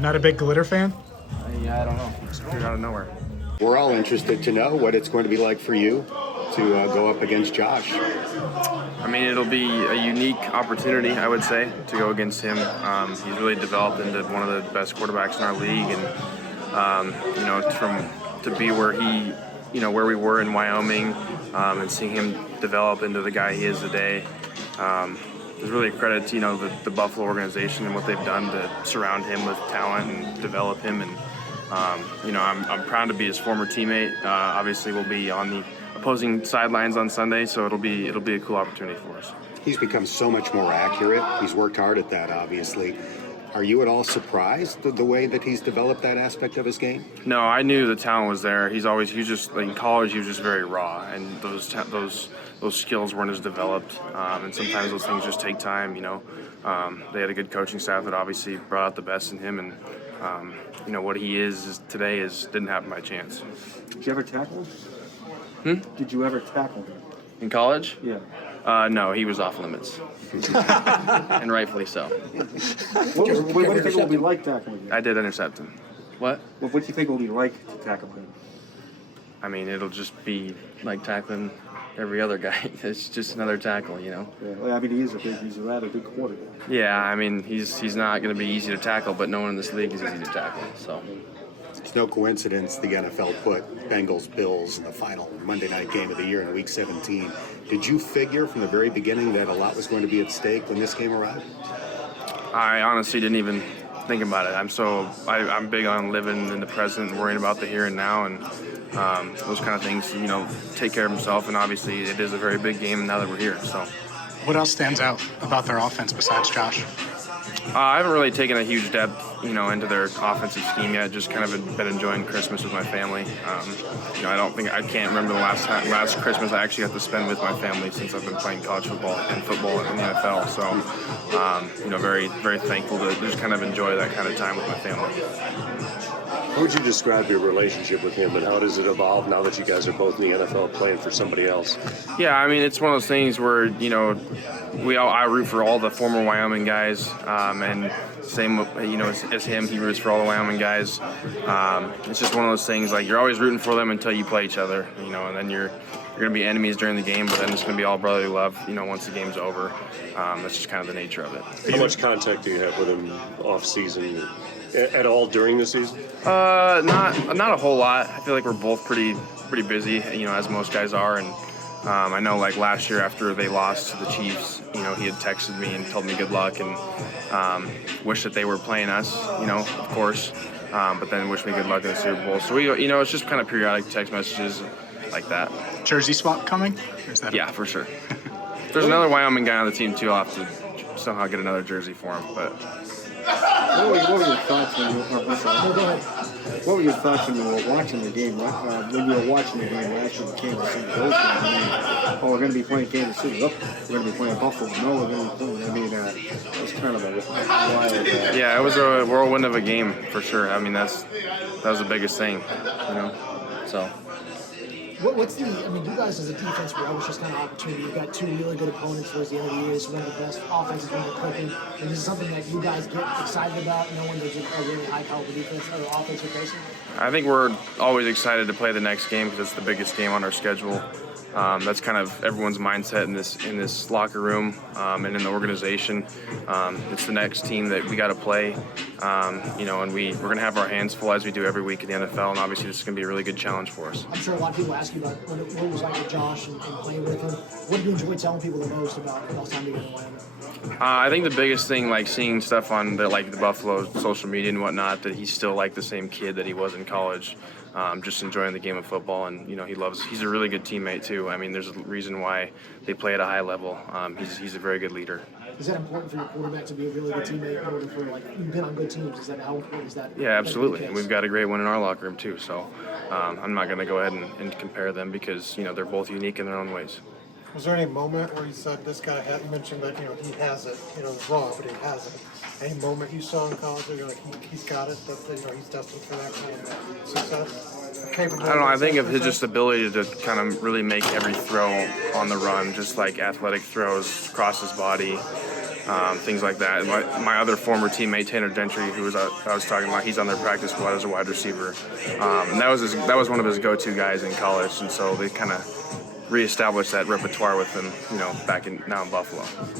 Not a big glitter fan? Yeah, I don't know. Just appeared out of nowhere. We're all interested to know what it's going to be like for you to go up against Josh. I mean, it'll be a unique opportunity, I would say, to go against him. He's really developed into one of the best quarterbacks in our league, and to be where where we were in Wyoming, and seeing him develop into the guy he is today. It's really a credit to the Buffalo organization and what they've done to surround him with talent and develop him. And I'm proud to be his former teammate. Obviously, we'll be on the opposing sidelines on Sunday, so it'll be a cool opportunity for us. He's become so much more accurate. He's worked hard at that, obviously. Are you at all surprised the way that he's developed that aspect of his game? No, I knew the talent was there. He was just like in college. He was just very raw, and those skills weren't as developed. And sometimes those things just take time. They had a good coaching staff that obviously brought out the best in him, and what he is today didn't happen by chance. Did you ever tackle him? Did you ever tackle him? In college? Yeah. No, he was off limits, and rightfully so. What do you think it will be like tackling him? I did intercept him. What? What do you think it will be like to tackle him? I mean, it'll just be like tackling every other guy. It's just another tackle, Yeah, well, I mean, he's a rather big quarterback. Yeah, I mean, he's not going to be easy to tackle, but no one in this league is easy to tackle. So. It's no coincidence the NFL put Bengals-Bills in the final Monday night game of the year in Week 17. Did you figure from the very beginning that a lot was going to be at stake when this game arrived? I honestly didn't even think about it. I'm big on living in the present and worrying about the here and now, and those kind of things, take care of himself. And obviously it is a very big game now that we're here. So. What else stands out about their offense besides Josh? I haven't really taken a huge depth, into their offensive scheme yet. Just kind of been enjoying Christmas with my family. I can't remember the last Christmas I actually got to spend with my family since I've been playing college football and football in the NFL. So, very, very thankful to just kind of enjoy that kind of time with my family. How would you describe your relationship with him, and how does it evolve now that you guys are both in the NFL playing for somebody else? Yeah, I mean, it's one of those things where, I root for all the former Wyoming guys, and same, as him, he roots for all the Wyoming guys. It's just one of those things, like, you're always rooting for them until you play each other, and then you're going to be enemies during the game, but then it's going to be all brotherly love, once the game's over. That's just kind of the nature of it. How much contact do you have with him off-season? At all during the season? Not a whole lot. I feel like we're both pretty busy, as most guys are. And I know, like last year after they lost to the Chiefs, he had texted me and told me good luck and wished that they were playing us, of course. But then wished me good luck in the Super Bowl. So it's just kind of periodic text messages like that. Jersey swap coming? Or is that yeah, for sure. There's another Wyoming guy on the team too. I'll have to somehow get another jersey for him, but. What were your thoughts when you were watching the game? When you were watching the game last year, the Kansas City Bengals, we're going to be playing Kansas City. We're going to be playing Buffalo. No, we're going to be playing. It was kind of a wild. Yeah, it was a whirlwind of a game for sure. I mean, that was the biggest thing, So. You guys as a defense were always just kind of opportunity. You've got two really good opponents towards the end of the year. It's one of the best offenses when you're clicking. And this is something that you guys get excited about, knowing there's a really high-caliber defense or offense you're facing? I think we're always excited to play the next game because it's the biggest game on our schedule. That's kind of everyone's mindset in this locker room and in the organization. It's the next team that we got to play, and we're going to have our hands full as we do every week in the NFL, and obviously this is going to be a really good challenge for us. I'm sure a lot of people ask you about what it was like with Josh and playing with him. What do you enjoy telling people the most about last time together in Wyoming? I think the biggest thing, like seeing stuff on the Buffalo social media and whatnot, that he's still like the same kid that he was in college. Just enjoying the game of football, and he's a really good teammate too. I mean, there's a reason why they play at a high level. He's a very good leader. Is that important for your quarterback to be a really good teammate in order for you've been on good teams? Is that how important is that? Yeah, absolutely. And we've got a great one in our locker room too. So I'm not going to go ahead and compare them because they're both unique in their own ways. Was there any moment where you said this guy had, you mentioned that, he has it, it's raw, but he has it. Any moment you saw in college where you're like, he's got it, that, he's destined for that kind of success? I don't know, I think of his just ability to kind of really make every throw on the run, just like athletic throws across his body. things like that. And my other former teammate Tanner Gentry, who I was talking about, he's on their practice squad as a wide receiver, and that was one of his go-to guys in college, and so they kind of reestablished that repertoire with him, back now in Buffalo.